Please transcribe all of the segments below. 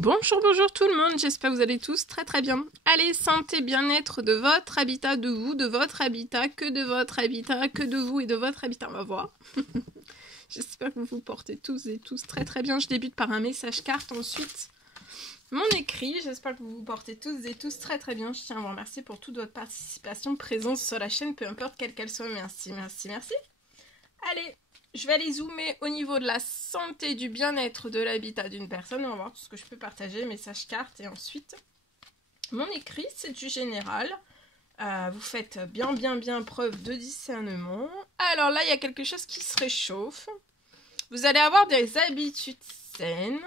Bonjour, bonjour tout le monde, j'espère que vous allez tous très très bien. Allez, santé, bien-être de votre habitat, de vous, de votre habitat, que de votre habitat, que de vous et de votre habitat, on va voir. J'espère que vous vous portez tous et tous très très bien. Je débute par un message carte, ensuite mon écrit. J'espère que vous vous portez tous et tous très très bien. Je tiens à vous remercier pour toute votre participation, présence sur la chaîne, peu importe quelle qu'elle soit. Merci, merci, merci. Allez, je vais aller zoomer au niveau de la santé, du bien-être de l'habitat d'une personne. On va voir tout ce que je peux partager, message carte et ensuite mon écrit, c'est du général. Vous faites bien preuve de discernement. Alors là, il y a quelque chose qui se réchauffe. Vous allez avoir des habitudes saines.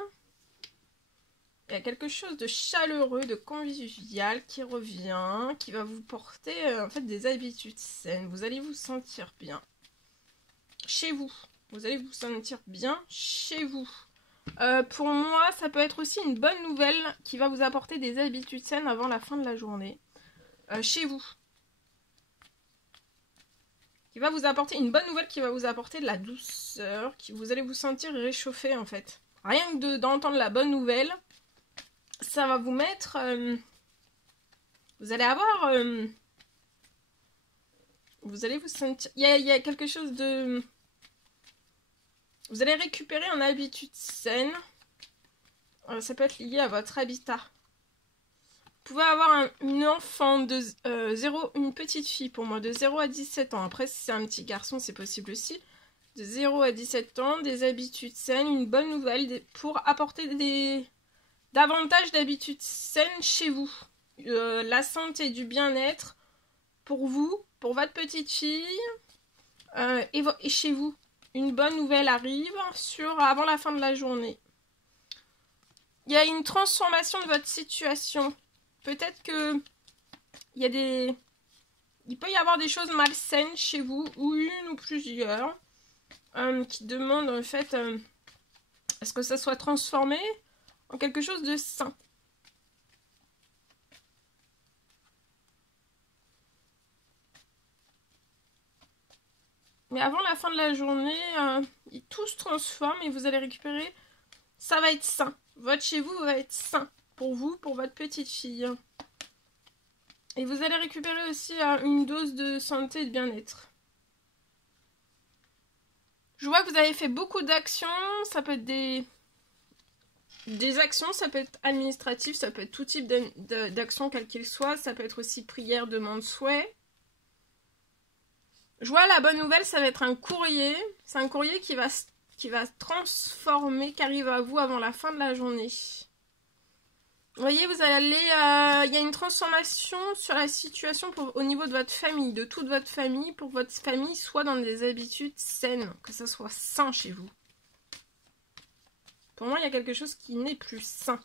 Il y a quelque chose de chaleureux, de convivial qui revient, qui va vous porter en fait des habitudes saines. Vous allez vous sentir bien chez vous. Vous allez vous sentir bien chez vous. Pour moi, ça peut être aussi une bonne nouvelle qui va vous apporter des habitudes saines avant la fin de la journée. Chez vous. Qui va vous apporter une bonne nouvelle qui va vous apporter de la douceur. Vous allez vous sentir réchauffé en fait. Rien que d'entendre la bonne nouvelle, ça va vous mettre... vous allez avoir... vous allez vous sentir... Il y a quelque chose de... Vous allez récupérer en habitude saine. Ça peut être lié à votre habitat. Vous pouvez avoir une enfant de une petite fille pour moi, de 0 à 17 ans. Après, si c'est un petit garçon, c'est possible aussi. De 0 à 17 ans, des habitudes saines, une bonne nouvelle pour apporter davantage d'habitudes saines chez vous. La santé, du bien-être pour vous, pour votre petite fille et chez vous. Une bonne nouvelle arrive avant la fin de la journée. Il y a une transformation de votre situation. Peut-être que il peut y avoir des choses malsaines chez vous, ou une ou plusieurs, qui demandent en fait à ce que ça soit transformé en quelque chose de sain. Mais avant la fin de la journée, tout se transforme et vous allez récupérer. Ça va être sain. Votre chez vous va être sain. Pour vous, pour votre petite fille. Et vous allez récupérer aussi une dose de santé et de bien-être. Je vois que vous avez fait beaucoup d'actions. Ça peut être des actions, ça peut être administratif, ça peut être tout type d'action, quel qu'il soit. Ça peut être aussi prière, demande, souhait. Je vois la bonne nouvelle, ça va être un courrier. C'est un courrier qui va transformer, qui arrive à vous avant la fin de la journée. Vous voyez, vous allez, il y a une transformation sur la situation au niveau de votre famille, de toute votre famille, pour que votre famille soit dans des habitudes saines, que ça soit sain chez vous. Pour moi, il y a quelque chose qui n'est plus sain.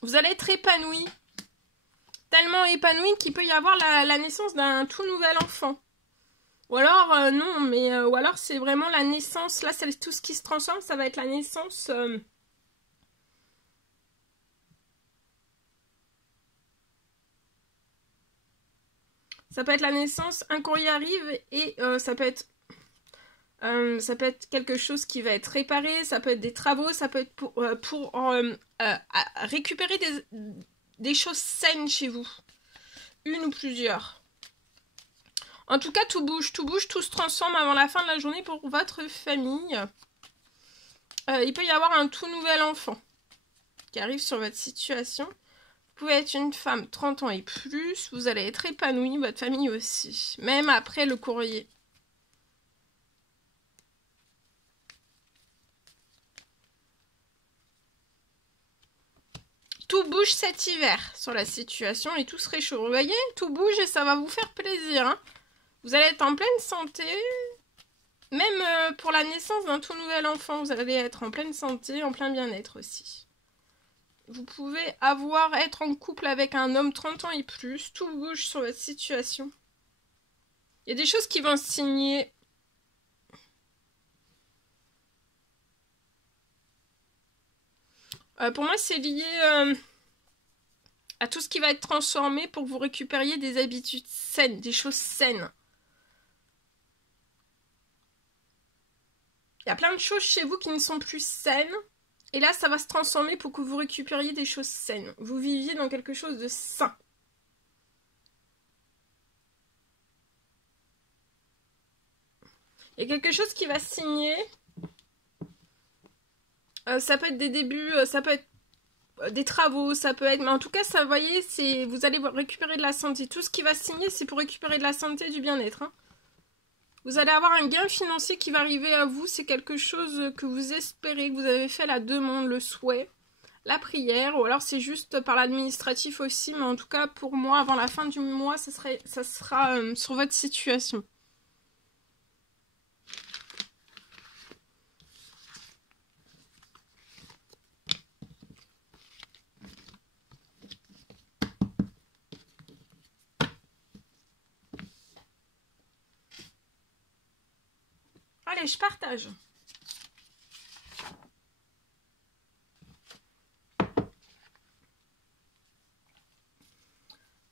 Vous allez être épanoui. Tellement épanoui qu'il peut y avoir la naissance d'un tout nouvel enfant. Ou alors, non, mais ou alors c'est vraiment la naissance. Là, c'est tout ce qui se transforme, ça va être la naissance. Ça peut être la naissance, un courrier arrive et ça peut être quelque chose qui va être réparé, ça peut être des travaux, ça peut être pour récupérer des choses saines chez vous. Une ou plusieurs. En tout cas, tout bouge, tout se transforme avant la fin de la journée pour votre famille. Il peut y avoir un tout nouvel enfant qui arrive sur votre situation. Vous pouvez être une femme 30 ans et plus. Vous allez être épanouie, votre famille aussi. Même après le courrier. Tout bouge cet hiver sur la situation et tout se réchauffe. Vous voyez, tout bouge et ça va vous faire plaisir. Hein. Vous allez être en pleine santé. Même pour la naissance d'un tout nouvel enfant, vous allez être en pleine santé, en plein bien-être aussi. Vous pouvez être en couple avec un homme 30 ans et plus. Tout bouge sur votre situation. Il y a des choses qui vont se signer. Pour moi, c'est lié à tout ce qui va être transformé pour que vous récupériez des habitudes saines, des choses saines. Il y a plein de choses chez vous qui ne sont plus saines. Et là, ça va se transformer pour que vous récupériez des choses saines. Vous viviez dans quelque chose de sain. Il y a quelque chose qui va signer. Ça peut être des débuts, ça peut être des travaux, ça peut être... Mais en tout cas, ça, vous voyez, vous allez récupérer de la santé. Tout ce qui va signer, c'est pour récupérer de la santé et du bien-être. Hein. Vous allez avoir un gain financier qui va arriver à vous. C'est quelque chose que vous espérez, que vous avez fait la demande, le souhait, la prière. Ou alors c'est juste par l'administratif aussi. Mais en tout cas, pour moi, avant la fin du mois, ça sera sur votre situation. Allez, je partage.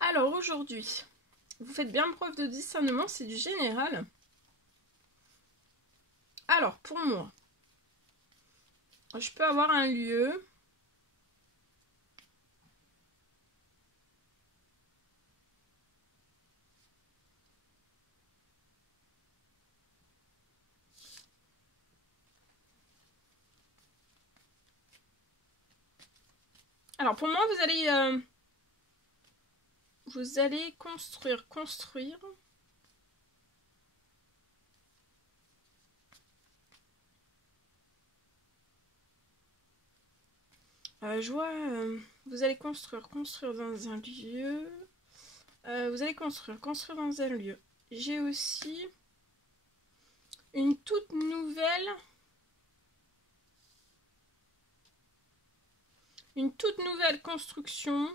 Alors aujourd'hui, vous faites bien preuve de discernement, c'est du général. Alors pour moi, je peux avoir un lieu. Alors pour moi, vous allez construire. Je vois, vous allez construire dans un lieu. Vous allez construire dans un lieu. J'ai aussi une toute nouvelle construction.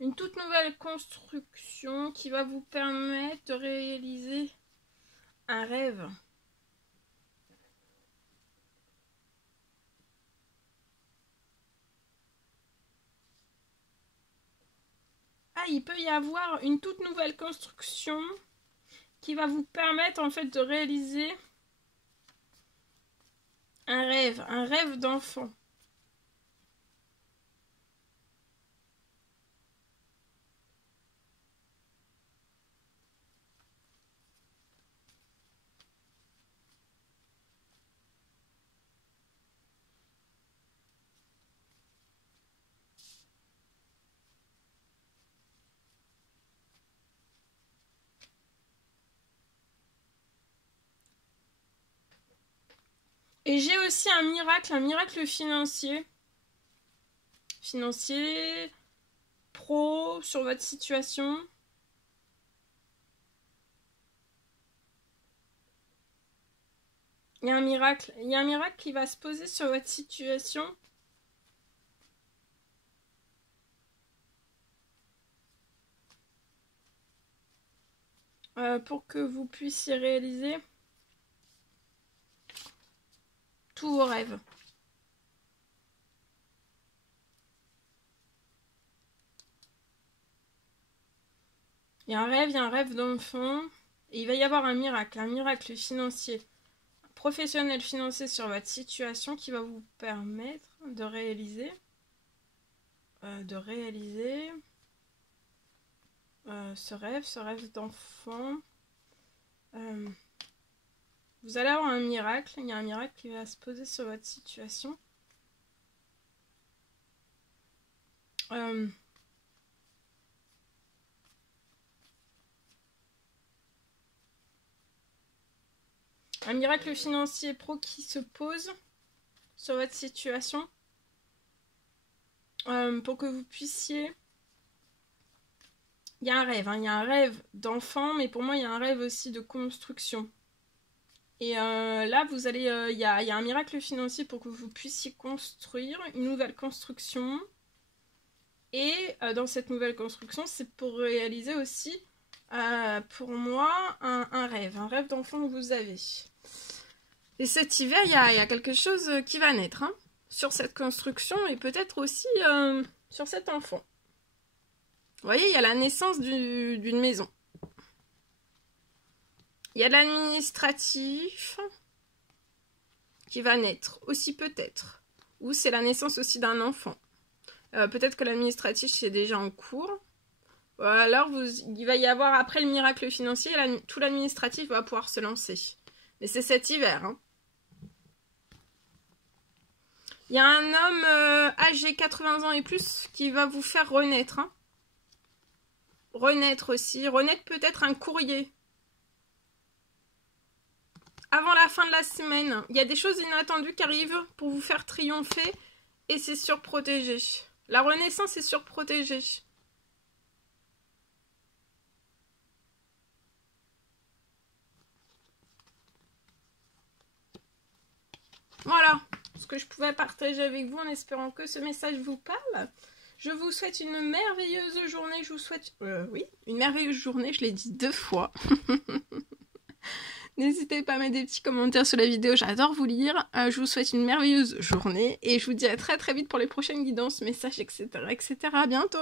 Une toute nouvelle construction qui va vous permettre de réaliser un rêve. Ah, il peut y avoir une toute nouvelle construction qui va vous permettre en fait de réaliser un rêve d'enfant. Et j'ai aussi un miracle financier. Pro, sur votre situation. Il y a un miracle qui va se poser sur votre situation. Pour que vous puissiez réaliser tous vos rêves. Il y a un rêve d'enfant. Et il va y avoir un miracle financier, professionnel financier sur votre situation qui va vous permettre de réaliser ce rêve d'enfant. Vous allez avoir un miracle. Il y a un miracle qui va se poser sur votre situation. Un miracle financier pro qui se pose sur votre situation pour que vous puissiez... Il y a un rêve d'enfant, mais pour moi il y a un rêve aussi de construction. Et là vous allez... il y a un miracle financier pour que vous puissiez construire une nouvelle construction. Et dans cette nouvelle construction, c'est pour réaliser aussi, pour moi, un rêve d'enfant que vous avez. Et cet hiver, il y a quelque chose qui va naître, hein, sur cette construction et peut-être aussi sur cet enfant. Vous voyez, il y a la naissance d'une maison. Il y a l'administratif qui va naître, aussi peut-être. Ou c'est la naissance aussi d'un enfant. Peut-être que l'administratif c'est déjà en cours. Ou alors il va y avoir après le miracle financier, tout l'administratif va pouvoir se lancer. Mais c'est cet hiver. Hein. Il y a un homme âgé 80 ans et plus qui va vous faire renaître. Hein. Renaître aussi. Renaître peut-être un courrier. Avant la fin de la semaine. Il y a des choses inattendues qui arrivent pour vous faire triompher. Et c'est surprotégé. La renaissance est surprotégée. Voilà ce que je pouvais partager avec vous en espérant que ce message vous parle. Je vous souhaite une merveilleuse journée. Je vous souhaite... oui, une merveilleuse journée. Je l'ai dit 2 fois. N'hésitez pas à mettre des petits commentaires sur la vidéo, j'adore vous lire. Je vous souhaite une merveilleuse journée et je vous dis à très très vite pour les prochaines guidances, messages, etc. etc. À bientôt!